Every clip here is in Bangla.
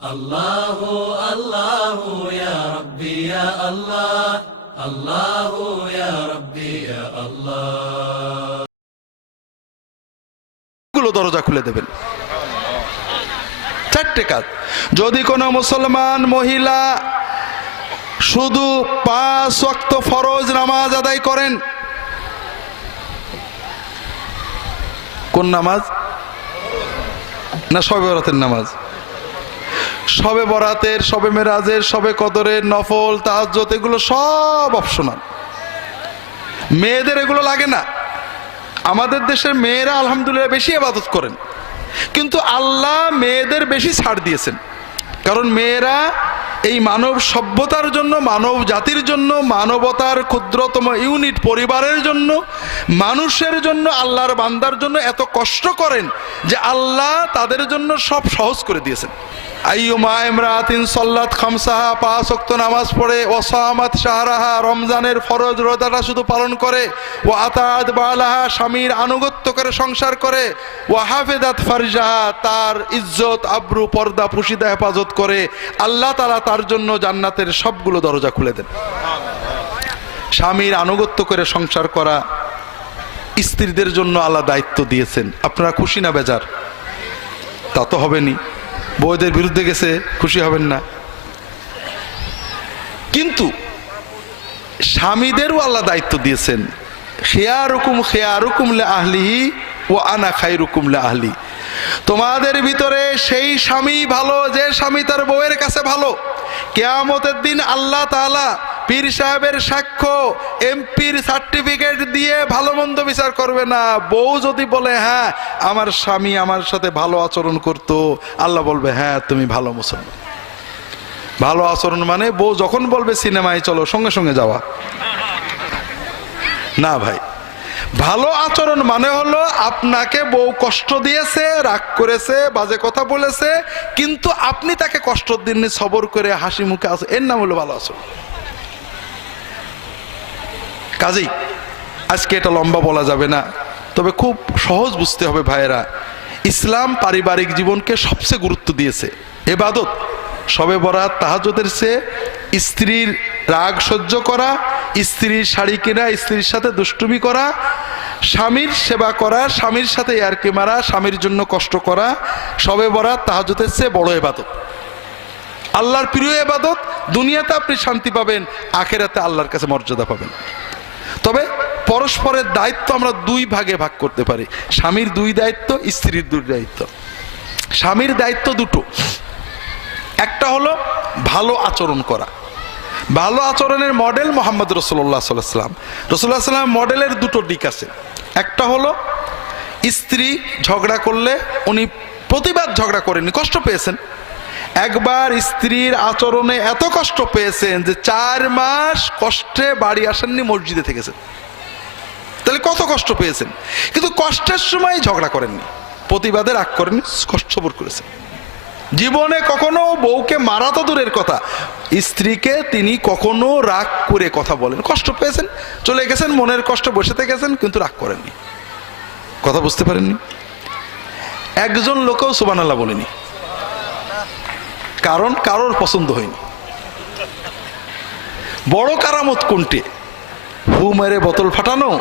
الله الله يا ربي يا الله الله يا ربي يا الله গুলো দরজা খুলে দেবেন চারটে কাজ যদি কোনো মুসলমান মহিলা শুধু পাঁচ ওয়াক্ত ফরজ নামাজ আদায় করেন কোন নামাজ না সবে বরাতের নামাজ সবে বরাতের, সবে মেরাজের, সবে কদরের নফল তাহাজ্জত এগুলো সব অপশনাল মেয়েদের এগুলো লাগে না। আমাদের দেশের মেয়েরা আলহামদুলিল্লাহ বেশি আবাদত করেন। কিন্তু আল্লাহ মেয়েদের বেশি ছাড় দিয়েছেন। কারণ মেয়েরা এই মানব সভ্যতার জন্য, মানব জাতির জন্য, মানবতার ক্ষুদ্রতম ইউনিট পরিবারের জন্য, মানুষের জন্য, আল্লাহর বান্দার জন্য এত কষ্ট করেন যে আল্লাহ তাদের জন্য সব সহজ করে দিয়েছেন। খামসাহা নামাজ পড়ে রমজানের ফরজ শুধু পালন করে বালাহা, স্বামীর আনুগত্য করে সংসার করে ও হাফেদাত ফারজাহা, তার ইজ্জত, আব্রু, পর্দা, পুশিদা হেফাজত করে, আল্লাহ তালা তার জন্য জান্নাতের সবগুলো দরজা খুলে দেন। স্বামীর আনুগত্য করে সংসার করা স্ত্রীদের জন্য আল্লাহ দায়িত্ব দিয়েছেন। আপনারা খুশি না বেজার? তা তো হবেনি বউদের বিরুদ্ধে গেছে, খুশি হবেন না। কিন্তু স্বামীদেরও আল্লাহ দায়িত্ব দিয়েছেন। খেয়া রুকুম খেয়ারুকুম লে আহলি ও আনা খাইরুকুম লে আহলি। তোমাদের ভিতরে সেই স্বামী ভালো, যে স্বামী তার বউয়ের কাছে ভালো। কেয়ামতের দিন আল্লাহ তাআলা পীর সাহেবের সাক্ষ্য, এমপির সার্টিফিকেট দিয়ে ভালো মন্দ বিচার করবে না। বউ যদি বলে হ্যাঁ আমার স্বামী আমার সাথে ভালো আচরণ করতো, আল্লাহ বলবে হ্যাঁ তুমি ভালো মুসলমান। ভালো আচরণ মানে বউ যখন বলবে, সিনেমায় চলো, সঙ্গে সঙ্গে যাওয়া। না ভাই, ভালো আচরণ মানে হলো আপনাকে বউ কষ্ট দিয়েছে, রাগ করেছে, বাজে কথা বলেছে, কিন্তু আপনি তাকে কষ্ট দিন সবর করে হাসি মুখে আছে। এর নাম হলো ভালো আচরণ। কাজেই আজকে এটা লম্বা বলা যাবে না, তবে খুব সহজ বুঝতে হবে ভাইয়েরা, ইসলাম পারিবারিক জীবনকে সবচেয়ে গুরুত্ব দিয়েছে। এবাদত, সবে বরাত তাহাজতের চেয়ে স্ত্রীর রাগ সহ্য করা, স্ত্রীর শাড়ি কেনা, স্ত্রীর সাথে দুষ্টুমি করা, স্বামীর সেবা করা, স্বামীর সাথে ইয়ারকি মারা, স্বামীর জন্য কষ্ট করা, সবে বরাত তাহাজতের চেয়ে বড় এবাদত। আল্লাহর প্রিয় এবাদত, দুনিয়াতে আপনি শান্তি পাবেন, আখেরাতে আল্লাহর কাছে মর্যাদা পাবেন। পরস্পরের দায়িত্ব আমরা দুই ভাগে ভাগ করতে পারি। স্বামীর দুই দায়িত্ব, স্ত্রীর দুই দায়িত্ব। স্বামীর দায়িত্ব দুটো। একটা হলো ভালো আচরণ করা। ভালো আচরণের মডেল মোহাম্মদ রসোল্লা সাল্লাম রসুল্লাহ সাল্লাম মডেলের দুটো দিক আছে। একটা হলো স্ত্রী ঝগড়া করলে উনি প্রতিবাদ ঝগড়া করেননি, কষ্ট পেয়েছেন। একবার স্ত্রীর আচরণে এত কষ্ট পেয়েছেন যে চার মাস কষ্টে বাড়ি আসেননি, মসজিদে থেকেছেন। তাহলে কত কষ্ট পেয়েছেন? কিন্তু কষ্টের সময় ঝগড়া করেননি। প্রতিবাদে রাগ করেননি, কষ্ট সবর করেছেন। জীবনে কখনো বউকে মারা তো দূরের কথা, স্ত্রীকে তিনি কখনো রাগ করে কথা বলেন। কষ্ট পেয়েছেন, চলে গেছেন, মনের কষ্ট বসে গেছেন, কিন্তু রাগ করেননি। কথা বুঝতে পারেননি? একজন লোকেও সুবান আল্লাহ বলেনি। কারণ কারোর পছন্দ হয়নি। বড় কারামত কোনটি? হু মেরে বোতল ফাটানো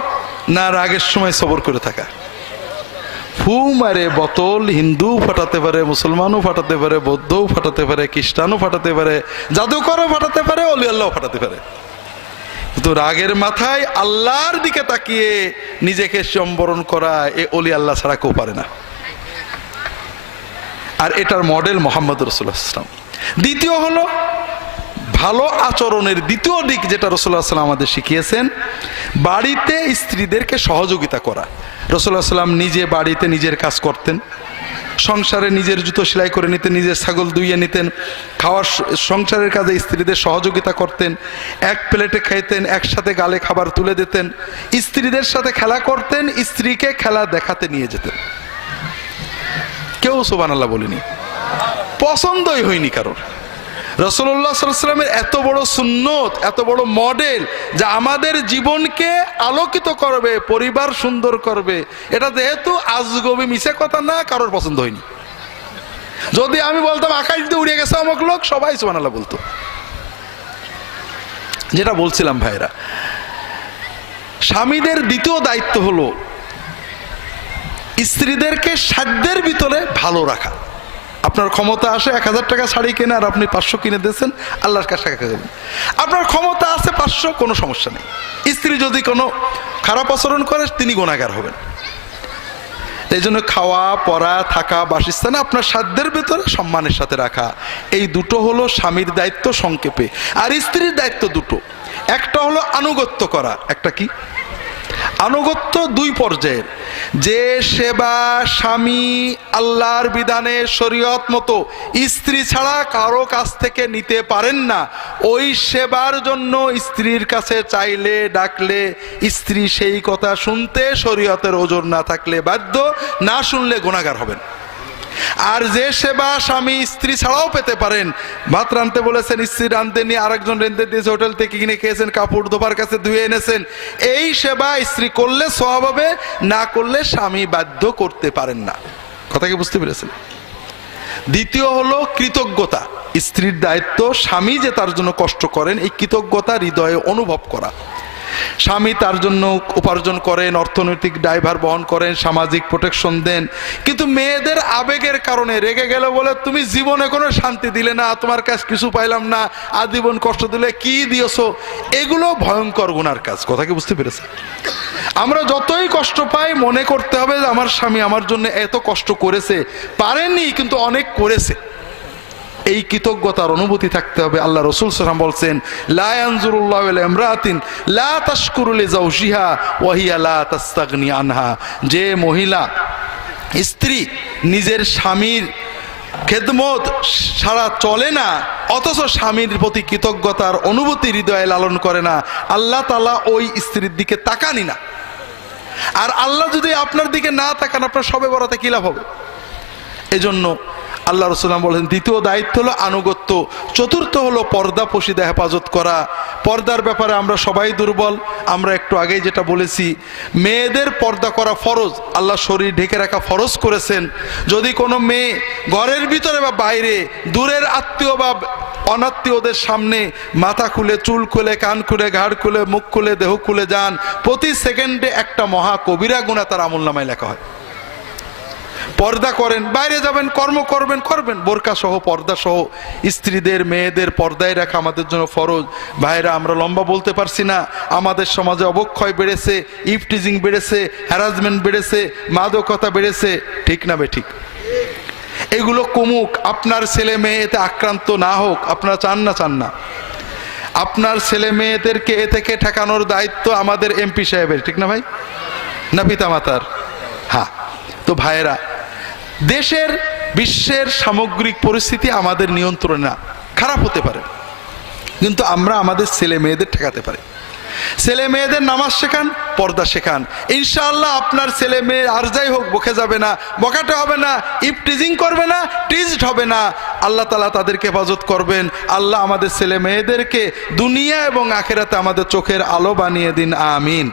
না রাগের সময় সবর করে থাকা। ফু মারে বোতল হিন্দু ফাটাতে পারে, মুসলমানও ফাটাতে পারে, বৌদ্ধও ফাটাতে পারে, খ্রিস্টানও ফাটাতে পারে, জাদুকরও ফাটাতে পারে অলি আল্লাহ ফাটাতে পারে। কিন্তু রাগের মাথায় আল্লাহর দিকে তাকিয়ে নিজেকে সম্বরণ করা এ অলি আল্লাহ ছাড়া কেউ পারে না। আর এটার মডেল মোহাম্মদ রসুল্লাহ ইসলাম দ্বিতীয় হলো ভালো আচরণের দ্বিতীয় দিক যেটা রসুল্লাহ সাল্লাম আমাদের শিখিয়েছেন, বাড়িতে স্ত্রীদেরকে সহযোগিতা করা। রসুল্লাহ সাল্লাম নিজে বাড়িতে নিজের কাজ করতেন, সংসারে নিজের জুতো সেলাই করে নিতেন, নিজের ছাগল দুইয়ে নিতেন, খাওয়ার সংসারের কাজে স্ত্রীদের সহযোগিতা করতেন, এক প্লেটে খাইতেন, একসাথে গালে খাবার তুলে দিতেন, স্ত্রীদের সাথে খেলা করতেন, স্ত্রীকে খেলা দেখাতে নিয়ে যেতেন। কেউ সোবান আল্লাহ বলিনি। পছন্দই হয়নি কারোর। সাল্লামের এত বড় সুন্নত, এত বড় মডেল যা আমাদের জীবনকে আলোকিত করবে, পরিবার সুন্দর করবে, এটা যেহেতু আজগবি মিশে কথা না, কারোর পছন্দ হয়নি। যদি আমি বলতাম, আকাশ দিয়ে উড়ে গেছে অমুক লোক সবাই সোমানাল্লাহ বলতো। যেটা বলছিলাম ভাইরা স্বামীদের দ্বিতীয় দায়িত্ব হলো স্ত্রীদেরকে সাধ্যের ভিতরে ভালো রাখা। আপনার ক্ষমতা আসে এক হাজার টাকা শাড়ি কেনে আর আপনি পাঁচশো কিনে দিয়েছেন, আল্লাহর কাছে টাকা দেবেন আপনার ক্ষমতা আছে পাঁচশো, কোনো সমস্যা নেই। স্ত্রী যদি কোনো খারাপ আচরণ করে, তিনি গোনাগার হবেন। এই জন্য খাওয়া, পড়া, থাকা, বাসস্থানে আপনার সাধ্যের ভেতরে সম্মানের সাথে রাখা। এই দুটো হলো স্বামীর দায়িত্ব সংক্ষেপে। আর স্ত্রীর দায়িত্ব দুটো। একটা হলো আনুগত্য করা। একটা কি? আনুগত্য দুই পর্যায়ের। যে সেবা স্বামী আল্লাহর বিধানে শরীয়ত মতো স্ত্রী ছাড়া কারও কাছ থেকে নিতে পারেন না, ওই সেবার জন্য স্ত্রীর কাছে চাইলে, ডাকলে স্ত্রী সেই কথা শুনতে শরীয়তের ওজন না থাকলে বাধ্য, না শুনলে গুণাগার হবেন। আর যে সেবা স্বামী স্ত্রী ছাড়াও পেতে পারেন। ভাত রানতে বলেছেন, স্ত্রী রানতে নিয়ে আরেকজন রেঁধে দিয়েছে, হোটেল থেকে কিনে খেয়েছেন, কাপড় ধোবার কাছে ধুয়ে এনেছেন। এই সেবা স্ত্রী করলে সব হবে, না করলে স্বামী বাধ্য করতে পারেন না। কথা কি বুঝতে পেরেছেন? দ্বিতীয় হলো কৃতজ্ঞতা। স্ত্রীর দায়িত্ব স্বামী যে তার জন্য কষ্ট করেন, এই কৃতজ্ঞতা হৃদয়ে অনুভব করা। স্বামী তার জন্য উপার্জন করেন, অর্থনৈতিক ড্রাইভার বহন করেন, সামাজিক প্রোটেকশন দেন। কিন্তু মেয়েদের আবেগের কারণে রেগে গেল বলে, তুমি জীবনে কোনো শান্তি দিলে না, তোমার কাছে কিছু পাইলাম না, আজীবন কষ্ট দিলে কি দিয়েছ? এগুলো ভয়ঙ্কর গুনার কাজ। কথা কি বুঝতে পেরেছে আমরা যতই কষ্ট পাই, মনে করতে হবে আমার স্বামী আমার জন্য এত কষ্ট করেছে। পারেননি, কিন্তু অনেক করেছে। এই কৃতজ্ঞতার অনুভূতি থাকতে হবে। আল্লাহ রসুল সালাম বলছেন, লা ওয়াহিয়া আনহা। যে মহিলা, স্ত্রী নিজের স্বামীর খেদমত সারা চলে না, অথচ স্বামীর প্রতি কৃতজ্ঞতার অনুভূতি হৃদয়ে লালন করে না, আল্লাহ তালা ওই স্ত্রীর দিকে তাকানি না। আর আল্লাহ যদি আপনার দিকে না তাকান, আপনার সবে বড়তে কি লাভ হবে? এজন্য আল্লাহ রসুলাম বলেন, দ্বিতীয় দায়িত্ব হলো আনুগত্য, চতুর্থ হলো পর্দা পশিদা হেফাজত করা। পর্দার ব্যাপারে আমরা সবাই দুর্বল, আমরা একটু আগেই যেটা বলেছি, মেয়েদের পর্দা করা ফরজ, আল্লাহ শরীর ঢেকে রাখা ফরজ করেছেন। যদি কোনো মেয়ে ঘরের ভিতরে বা বাইরে, দূরের আত্মীয় বা অনাত্মীয়দের সামনে মাথা খুলে, চুল খুলে, কান খুলে, ঘাড় খুলে, মুখ খুলে, দেহ খুলে যান, প্রতি সেকেন্ডে একটা মহা কবিরা গুণা তার আমল নামায় লেখা হয়। পর্দা করেন, বাইরে যাবেন, কর্ম করবেন করবেন। বোরকা সহ পর্দা সহ স্ত্রীদের, মেয়েদের পর্দায় রাখা আমাদের জন্য ফরজ। ভাইরা আমরা লম্বা বলতে পারছি না। আমাদের সমাজে অবক্ষয় বেড়েছে, ইফটিজিং বেড়েছে হ্যারাসমেন্ট বেড়েছে, মাদকতা বেড়েছে। ঠিক না বে ঠিক? এগুলো কমুক, আপনার ছেলে মেয়ে এতে আক্রান্ত না হোক, আপনারা চান না চান না। আপনার ছেলে মেয়েদেরকে এ থেকে ঠেকানোর দায়িত্ব আমাদের এমপি সাহেবের, ঠিক না ভাই? না পিতা মাতার হ্যাঁ তো ভাইয়েরা দেশের বিশ্বের সামগ্রিক পরিস্থিতি আমাদের নিয়ন্ত্রণে না, খারাপ হতে পারে। কিন্তু আমরা আমাদের ছেলে মেয়েদের ঠেকাতে পারি। ছেলে মেয়েদের নামাজ শেখান, পর্দা শেখান। ইনশাআল্লাহ আপনার ছেলে মেয়ে আর যাই হোক, বকে যাবে না, বকাটে হবে না, ইফটিজিং করবে না, টিজড হবে না। আল্লাহ তালা তাদেরকে হেফাজত করবেন। আল্লাহ আমাদের ছেলে মেয়েদেরকে দুনিয়া এবং আখেরাতে আমাদের চোখের আলো বানিয়ে দিন, আমিন।